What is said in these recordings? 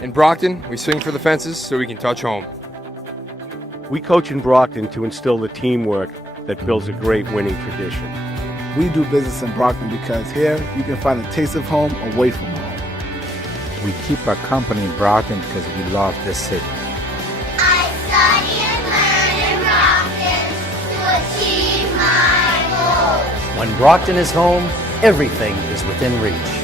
In Brockton, we swing for the fences so we can touch home. We coach in Brockton to instill the teamwork that builds a great winning tradition. We do business in Brockton because here you can find a taste of home away from home. We keep our company in Brockton because we love this city. I study and learn in Brockton to achieve my goals. When Brockton is home, everything is within reach.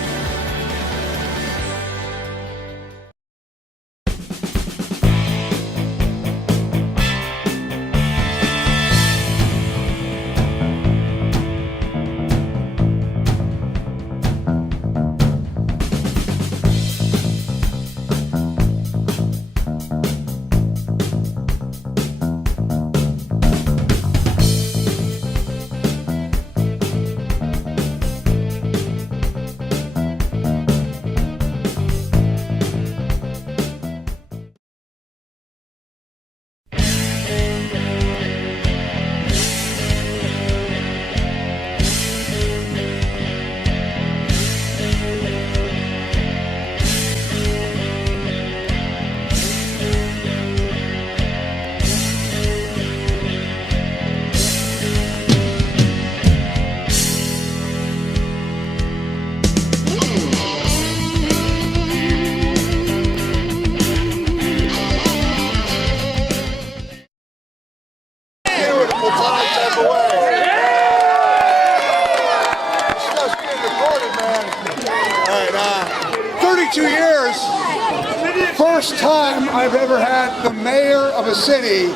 First time I've ever had the mayor of a city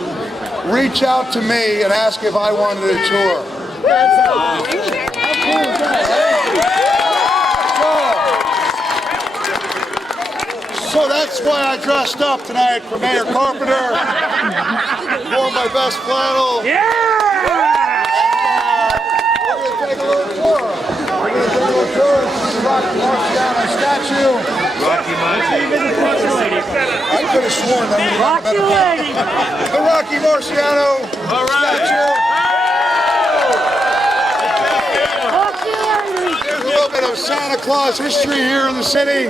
reach out to me and ask if I wanted a tour. So that's why I dressed up tonight for Mayor Carpenter. Wore my best flannel. We're going to take a little tour. We're going to take a little tour. This is the Rocky Marciano statue. Rocky Marciano. I could have sworn that was the Rocky Marciano statue. There's a little bit of Santa Claus history here in the city,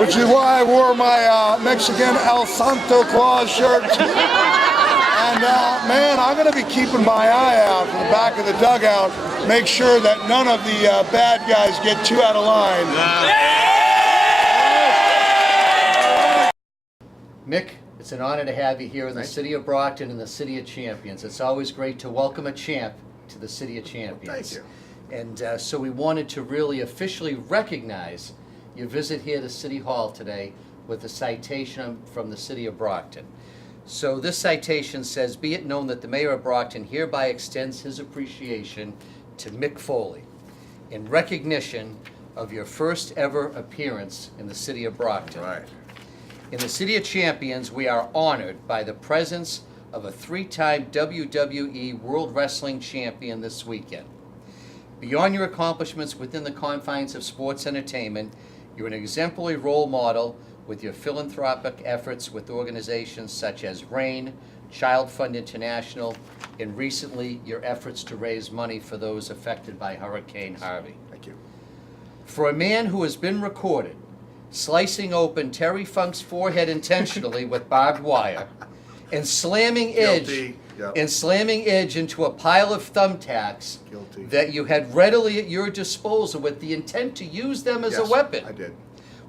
which is why I wore my Mexican El Santo Claus shirt. And man, I'm going to be keeping my eye out in the back of the dugout, make sure that none of the bad guys get too out of line. Mick, it's an honor to have you here in the city of Brockton and the City of Champions. It's always great to welcome a champ to the City of Champions. Thank you. And so we wanted to really officially recognize your visit here to City Hall today with a citation from the City of Brockton. So this citation says, "Be it known that the Mayor of Brockton hereby extends his appreciation to Mick Foley in recognition of your first ever appearance in the City of Brockton. Right. In the City of Champions, we are honored by the presence of a three-time WWE World Wrestling Champion this weekend. Beyond your accomplishments within the confines of sports entertainment, you're an exemplary role model with your philanthropic efforts with organizations such as RAIN, Child Fund International, and recently your efforts to raise money for those affected by Hurricane Harvey. Thank you. For a man who has been recorded slicing open Terry Funk's forehead intentionally with barbed wire and slamming Guilty. Edge into a pile of thumbtacks Guilty. that you had readily at your disposal with the intent to use them as a weapon. I did.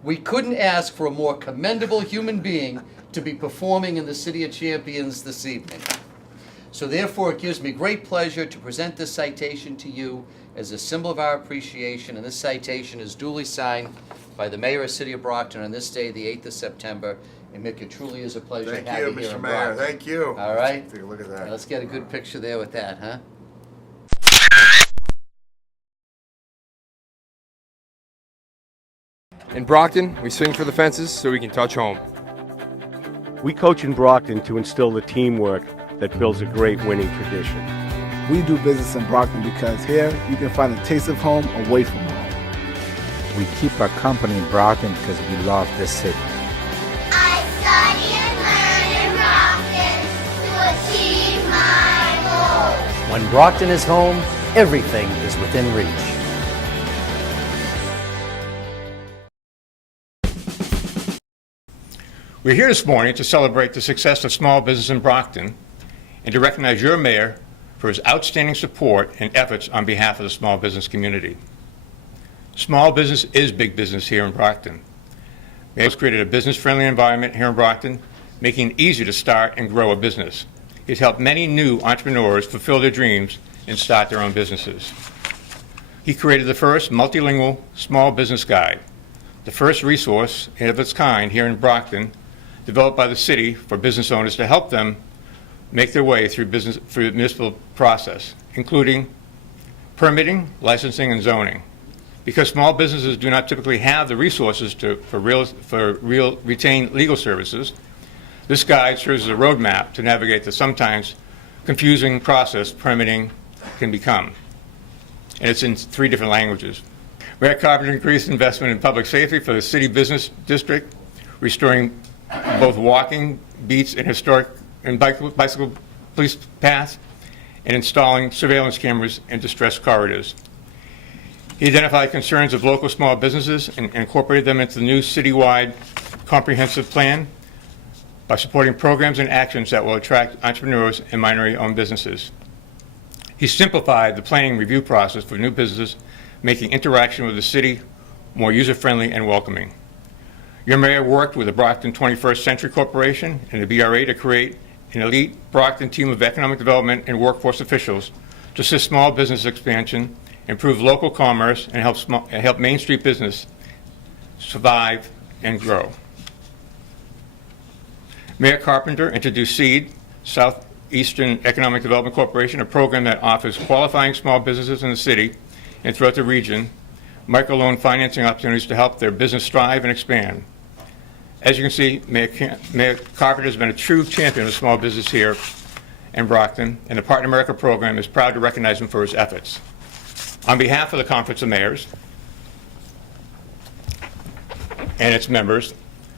We couldn't ask for a more commendable human being to be performing in the City of Champions this evening. So therefore, it gives me great pleasure to present this citation to you as a symbol of our appreciation, and this citation is duly signed by the Mayor of the City of Brockton on this day, the 8th of September. And Mick, it truly is a pleasure Thank to have you, you here Mr. in Mayor. Brockton. Thank you. All right? Take a look at that. Let's get a good picture there with that, huh? In Brockton, we swing for the fences so we can touch home. We coach in Brockton to instill the teamwork that builds a great winning tradition. We do business in Brockton because here you can find a taste of home away from home. We keep our company in Brockton because we love this city. I study and learn in Brockton to achieve my goals. When Brockton is home, everything is within reach. We're here this morning to celebrate the success of small business in Brockton and to recognize your mayor for his outstanding support and efforts on behalf of the small business community. Small business is big business here in Brockton. Mayor has created a business-friendly environment here in Brockton, making it easier to start and grow a business. He's helped many new entrepreneurs fulfill their dreams and start their own businesses. He created the first multilingual small business guide, the first resource of its kind here in Brockton, developed by the city for business owners to help them make their way through the municipal process, including permitting, licensing, and zoning. Because small businesses do not typically have the resources for retain legal services, this guide serves as a roadmap to navigate the sometimes confusing process permitting can become. And it's in 3 different languages. Mayor Carpenter increased investment in public safety for the city business district, restoring both walking beats and historic and bicycle police paths, and installing surveillance cameras in distressed corridors. He identified concerns of local small businesses and incorporated them into the new citywide comprehensive plan by supporting programs and actions that will attract entrepreneurs and minority-owned businesses. He simplified the planning review process for new businesses, making interaction with the city more user-friendly and welcoming. Your mayor worked with the Brockton 21st Century Corporation and the BRA to create an elite Brockton team of economic development and workforce officials to assist small business expansion, improve local commerce, and help Main Street business survive and grow. Mayor Carpenter introduced SEED, Southeastern Economic Development Corporation, a program that offers qualifying small businesses in the city and throughout the region microloan financing opportunities to help their business thrive and expand. As you can see, Mayor Carpenter has been a true champion of small business here in Brockton, and the Partner America program is proud to recognize him for his efforts. On behalf of the Conference of Mayors and its members,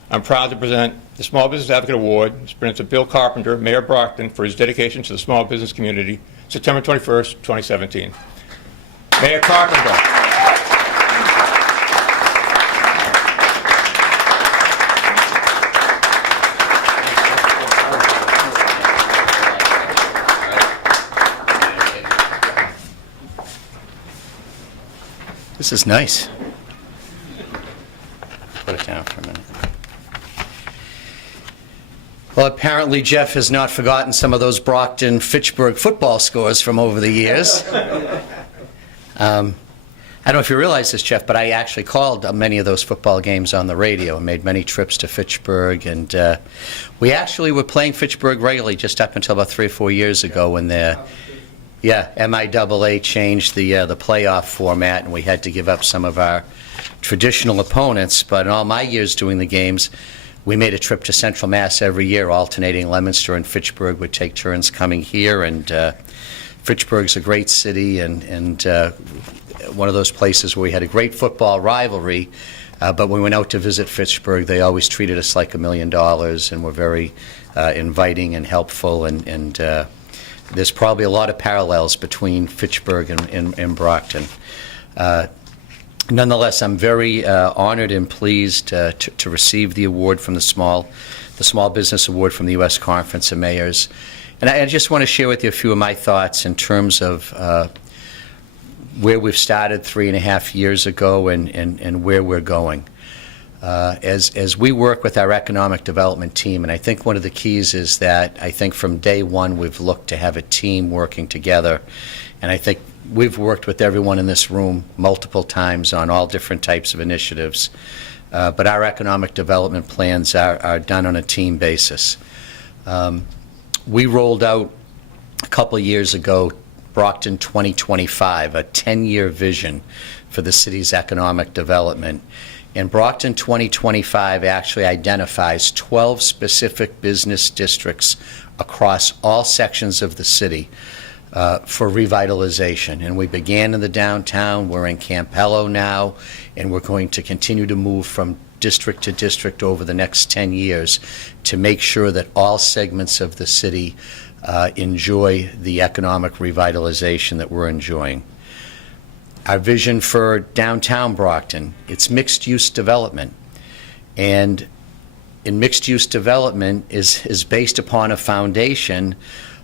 I'm proud to present the Small Business Advocate Award, presented to Bill Carpenter, Mayor of Brockton, for his dedication to the small business community, September 21st, 2017. Mayor Carpenter. This is nice. Put it down for a minute. Well, apparently Jeff has not forgotten some of those Brockton-Fitchburg football scores from over the years. I don't know if you realize this, Jeff, but I actually called many of those football games on the radio and made many trips to Fitchburg. And we actually were playing Fitchburg regularly just up until about 3 or 4 years ago when MIAA changed the playoff format, and we had to give up some of our traditional opponents. But in all my years doing the games, we made a trip to Central Mass every year, alternating Leominster and Fitchburg would take turns coming here. And Fitchburg's a great city and one of those places where we had a great football rivalry. But when we went out to visit Fitchburg, they always treated us like $1 million and were very inviting and helpful. And there's probably a lot of parallels between Fitchburg and Brockton. Nonetheless, I'm very honored and pleased to receive the award from the Small Business Award from the U.S. Conference of Mayors. And I just want to share with you a few of my thoughts in terms of where we've started 3.5 years ago and where we're going. As we work with our economic development team, and I think one of the keys is that I think from day one we've looked to have a team working together, and I think we've worked with everyone in this room multiple times on all different types of initiatives, but our economic development plans are done on a team basis. We rolled out a couple of years ago Brockton 2025, a 10-year vision for the city's economic development. And Brockton 2025 actually identifies 12 specific business districts across all sections of the city for revitalization. And we began in the downtown, we're in Campello now, and we're going to continue to move from district to district over the next 10 years to make sure that all segments of the city enjoy the economic revitalization that we're enjoying. Our vision for downtown Brockton, it's mixed-use development. And in mixed-use development is based upon a foundation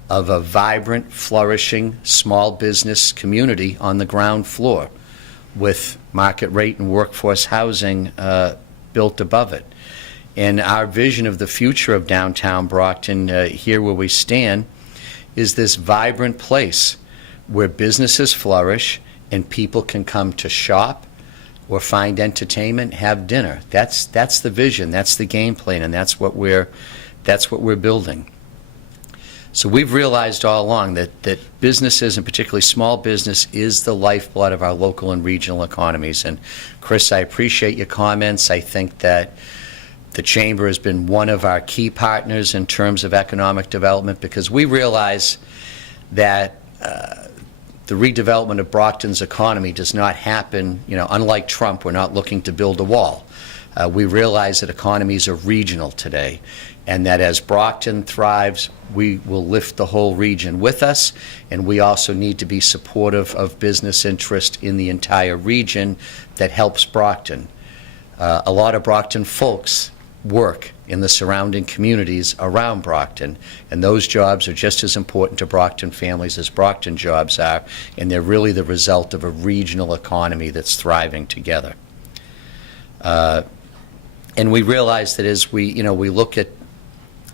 of a vibrant, flourishing small business community on the ground floor with market rate and workforce housing built above it. And our vision of the future of downtown Brockton, here where we stand, is this vibrant place where businesses flourish and people can come to shop or find entertainment, have dinner. That's the vision, that's the game plan, and that's what we're building. So we've realized all along that businesses, and particularly small business, is the lifeblood of our local and regional economies. And Chris, I appreciate your comments. I think that the Chamber has been one of our key partners in terms of economic development, because we realize that the redevelopment of Brockton's economy does not happen, unlike Trump, we're not looking to build a wall. We realize that economies are regional today, and that as Brockton thrives, we will lift the whole region with us, and we also need to be supportive of business interest in the entire region that helps Brockton. A lot of Brockton folks work in the surrounding communities around Brockton, and those jobs are just as important to Brockton families as Brockton jobs are, and they're really the result of a regional economy that's thriving together. And we realize that as we look at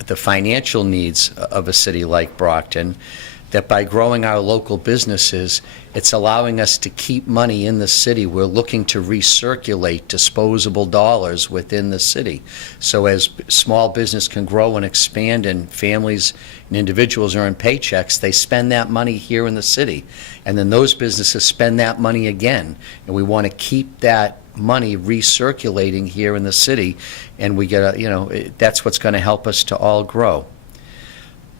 the financial needs of a city like Brockton, that by growing our local businesses, it's allowing us to keep money in the city. We're looking to recirculate disposable dollars within the city. So as small business can grow and expand and families and individuals earn paychecks, they spend that money here in the city. And then those businesses spend that money again. And we want to keep that money recirculating here in the city, and we get that's what's going to help us to all grow.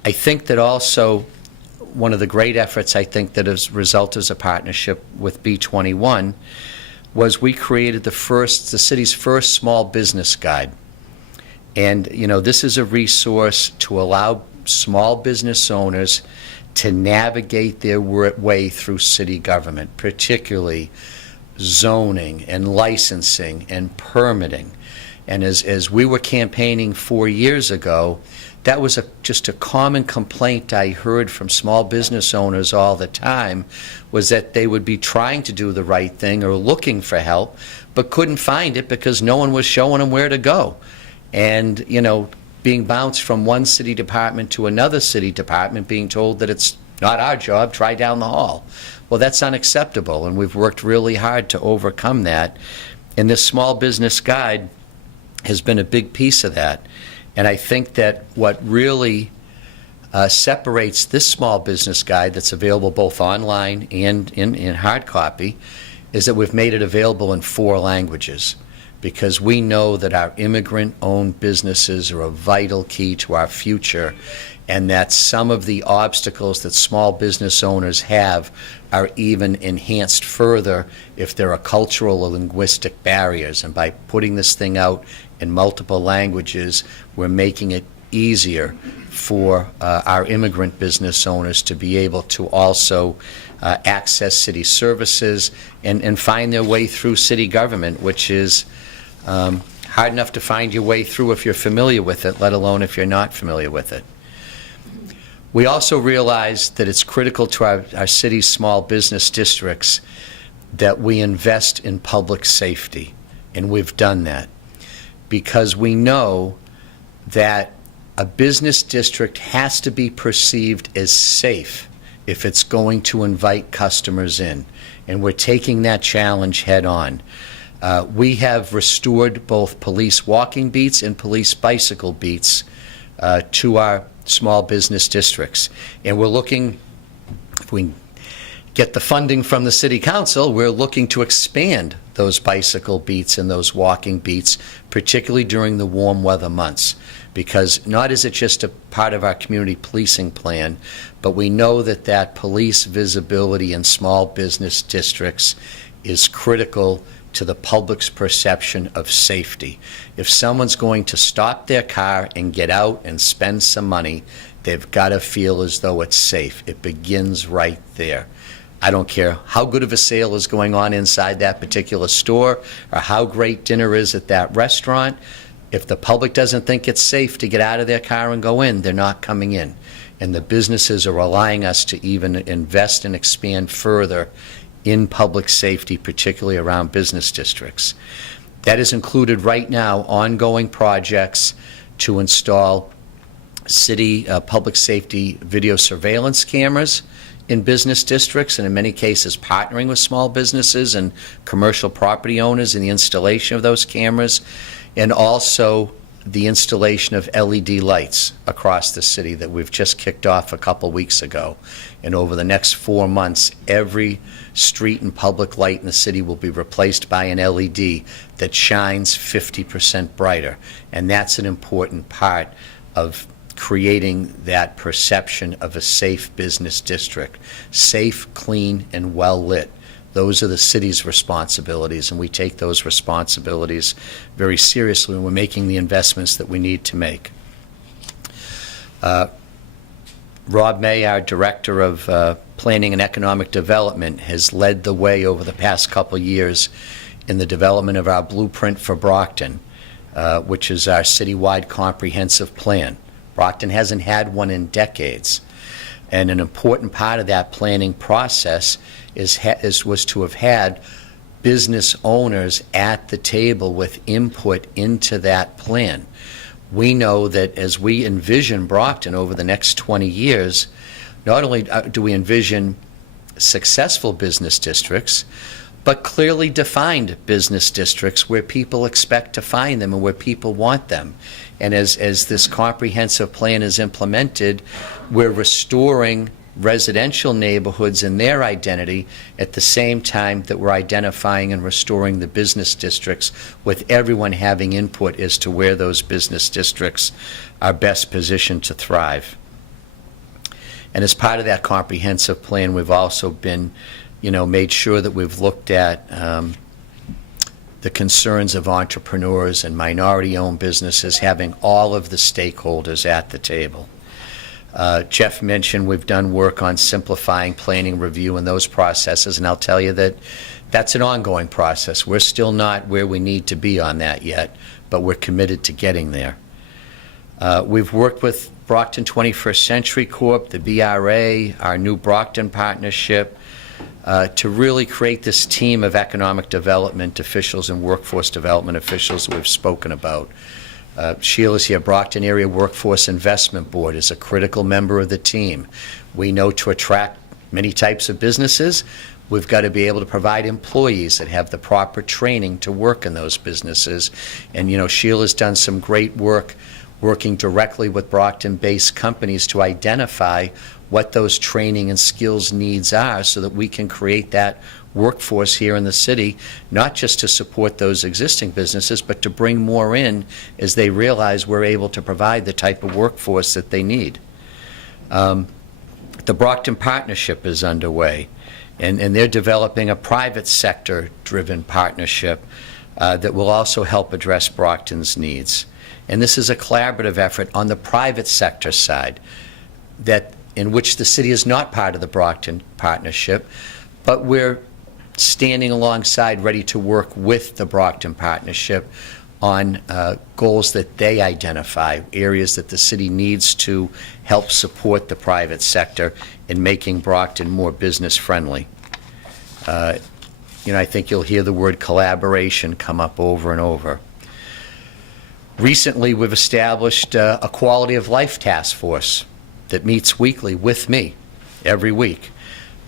I think that also one of the great efforts I think that has resulted as a partnership with B21 was we created the city's first small business guide. And this is a resource to allow small business owners to navigate their way through city government, particularly zoning and licensing and permitting. And as we were campaigning 4 years ago, that was just a common complaint I heard from small business owners all the time, was that they would be trying to do the right thing or looking for help, but couldn't find it because no one was showing them where to go. And, being bounced from one city department to another city department, being told that it's not our job, try down the hall. Well, that's unacceptable, and we've worked really hard to overcome that. And this small business guide has been a big piece of that. And I think that what really separates this small business guide that's available both online and in hard copy is that we've made it available in 4 languages, because we know that our immigrant-owned businesses are a vital key to our future, and that some of the obstacles that small business owners have are even enhanced further if there are cultural or linguistic barriers. And by putting this thing out in multiple languages, we're making it easier for our immigrant business owners to be able to also access city services and find their way through city government, which is hard enough to find your way through if you're familiar with it, let alone if you're not familiar with it. We also realize that it's critical to our city's small business districts that we invest in public safety, and we've done that, because we know that a business district has to be perceived as safe if it's going to invite customers in, and we're taking that challenge head on. We have restored both police walking beats and police bicycle beats to our small business districts, and we're looking, if we get the funding from the City Council, we're looking to expand those bicycle beats and those walking beats, particularly during the warm weather months, because not is it just a part of our community policing plan, but we know that police visibility in small business districts is critical to the public's perception of safety. If someone's going to stop their car and get out and spend some money, they've got to feel as though it's safe. It begins right there. I don't care how good of a sale is going on inside that particular store or how great dinner is at that restaurant. If the public doesn't think it's safe to get out of their car and go in, they're not coming in. And the businesses are allowing us to even invest and expand further in public safety, particularly around business districts. That is included right now ongoing projects to install city public safety video surveillance cameras in business districts, and in many cases partnering with small businesses and commercial property owners in the installation of those cameras, and also the installation of LED lights across the city that we've just kicked off a couple weeks ago. And over the next 4 months, every street and public light in the city will be replaced by an LED that shines 50% brighter. And that's an important part of creating that perception of a safe business district. Safe, clean, and well lit. Those are the city's responsibilities, and we take those responsibilities very seriously when we're making the investments that we need to make. Rob May, our Director of Planning and Economic Development, has led the way over the past couple years in the development of our Blueprint for Brockton, which is our citywide comprehensive plan. Brockton hasn't had one in decades. And an important part of that planning process was to have had business owners at the table with input into that plan. We know that as we envision Brockton over the next 20 years, not only do we envision successful business districts, but clearly defined business districts where people expect to find them and where people want them. And as this comprehensive plan is implemented, we're restoring residential neighborhoods and their identity at the same time that we're identifying and restoring the business districts, with everyone having input as to where those business districts are best positioned to thrive. And as part of that comprehensive plan, we've also been, made sure that we've looked at the concerns of entrepreneurs and minority-owned businesses, having all of the stakeholders at the table. Jeff mentioned we've done work on simplifying planning review and those processes, and I'll tell you that that's an ongoing process. We're still not where we need to be on that yet, but we're committed to getting there. We've worked with Brockton 21st Century Corp., the BRA, our new Brockton partnership, to really create this team of economic development officials and workforce development officials we've spoken about. Sheila's here. Brockton Area Workforce Investment Board is a critical member of the team. We know to attract many types of businesses, we've got to be able to provide employees that have the proper training to work in those businesses. And, Sheila's done some great work working directly with Brockton-based companies to identify what those training and skills needs are so that we can create that workforce here in the city, not just to support those existing businesses, but to bring more in as they realize we're able to provide the type of workforce that they need. The Brockton Partnership is underway, and they're developing a private sector-driven partnership that will also help address Brockton's needs. And this is a collaborative effort on the private sector side in which the city is not part of the Brockton Partnership, but we're standing alongside, ready to work with the Brockton Partnership on goals that they identify, areas that the city needs to help support the private sector in making Brockton more business friendly. I think you'll hear the word collaboration come up over and over. Recently, we've established a quality of life task force that meets weekly with me every week,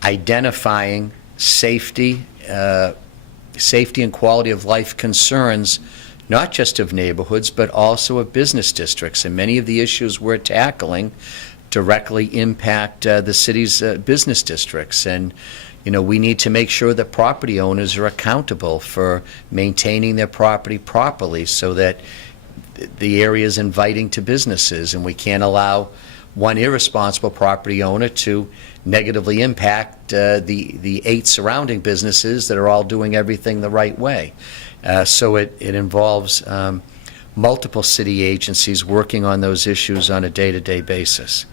identifying safety and quality of life concerns, not just of neighborhoods, but also of business districts. And many of the issues we're tackling directly impact the city's business districts. And, we need to make sure that property owners are accountable for maintaining their property properly so that the area is inviting to businesses, and we can't allow one irresponsible property owner to negatively impact the 8 surrounding businesses that are all doing everything the right way. So it involves multiple city agencies working on those issues on a day-to-day basis.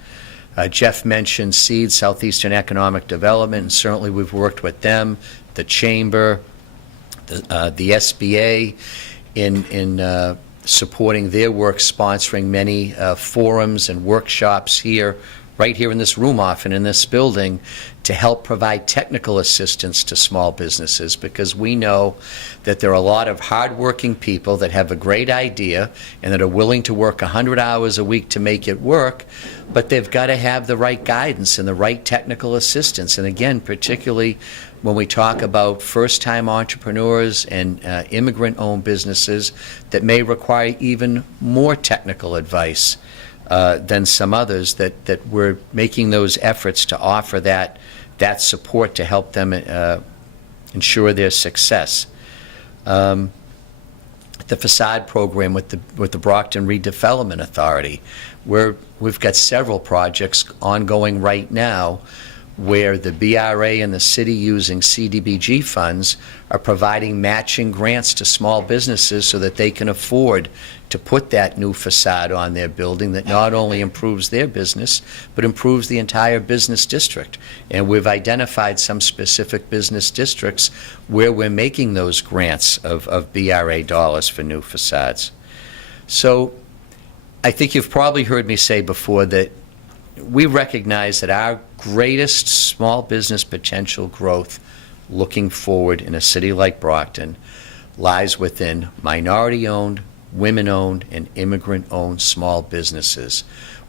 Jeff mentioned SEED, Southeastern Economic Development, and certainly we've worked with them, the Chamber, the SBA, in supporting their work, sponsoring many forums and workshops here, right here in this room often, in this building, to help provide technical assistance to small businesses, because we know that there are a lot of hardworking people that have a great idea and that are willing to work 100 hours a week to make it work, but they've got to have the right guidance and the right technical assistance. And again, particularly when we talk about first-time entrepreneurs and immigrant-owned businesses that may require even more technical advice than some others, that we're making those efforts to offer that support to help them ensure their success. The facade program with the Brockton Redevelopment Authority, we've got several projects ongoing right now where the BRA and the city, using CDBG funds, are providing matching grants to small businesses so that they can afford to put that new facade on their building that not only improves their business, but improves the entire business district. And we've identified some specific business districts where we're making those grants of BRA dollars for new facades. So I think you've probably heard me say before that we recognize that our greatest small business potential growth looking forward in a city like Brockton lies within minority-owned, women-owned, and immigrant-owned small businesses.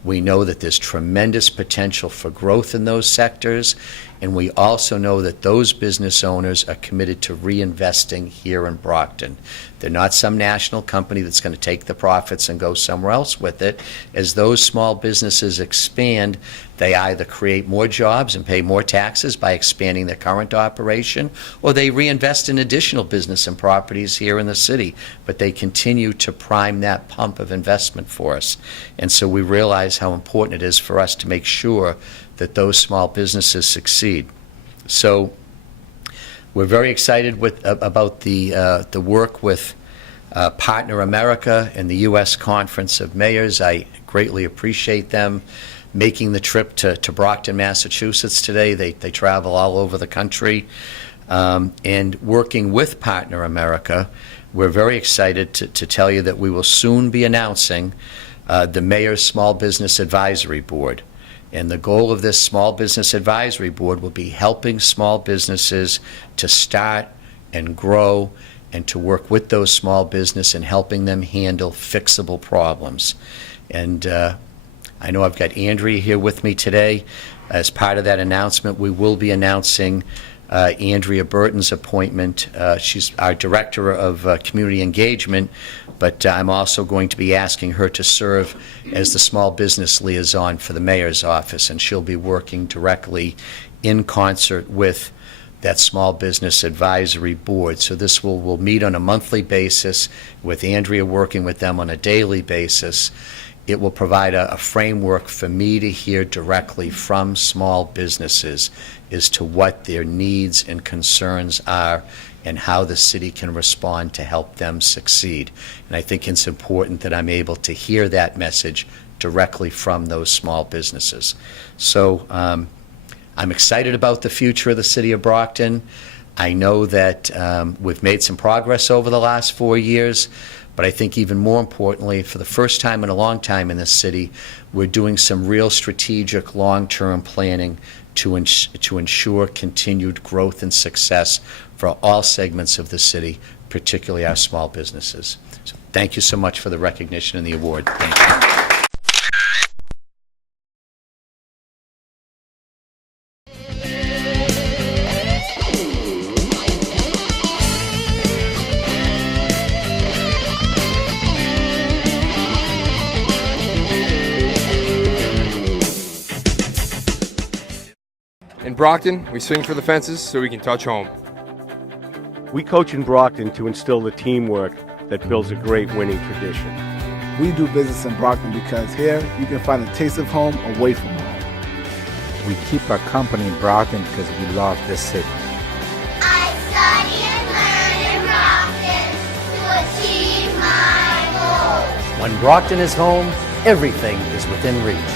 We know that there's tremendous potential for growth in those sectors, and we also know that those business owners are committed to reinvesting here in Brockton. They're not some national company that's going to take the profits and go somewhere else with it. As those small businesses expand, they either create more jobs and pay more taxes by expanding their current operation, or they reinvest in additional business and properties here in the city, but they continue to prime that pump of investment for us. And so we realize how important it is for us to make sure that those small businesses succeed. So we're very excited about the work with Partner America and the U.S. Conference of Mayors. I greatly appreciate them making the trip to Brockton, Massachusetts today. They travel all over the country. And working with Partner America, we're very excited to tell you that we will soon be announcing the Mayor's Small Business Advisory Board. And the goal of this Small Business Advisory Board will be helping small businesses to start and grow and to work with those small business and helping them handle fixable problems. And I know I've got Andrea here with me today. As part of that announcement, we will be announcing Andrea Burton's appointment. She's our Director of Community Engagement, but I'm also going to be asking her to serve as the Small Business Liaison for the Mayor's Office, and she'll be working directly in concert with that Small Business Advisory Board. So this will meet on a monthly basis, with Andrea working with them on a daily basis. It will provide a framework for me to hear directly from small businesses as to what their needs and concerns are and how the city can respond to help them succeed. And I think it's important that I'm able to hear that message directly from those small businesses. So I'm excited about the future of the city of Brockton. I know that we've made some progress over the last 4 years, but I think even more importantly, for the first time in a long time in this city, we're doing some real strategic long-term planning to ensure continued growth and success for all segments of the city, particularly our small businesses. So thank you so much for the recognition and the award. Thank you. In Brockton, we swing for the fences so we can touch home. We coach in Brockton to instill the teamwork that builds a great winning tradition. We do business in Brockton because here you can find a taste of home away from home. We keep our company in Brockton because we love this city. I study and learn in Brockton to achieve my goals. When Brockton is home, everything is within reach.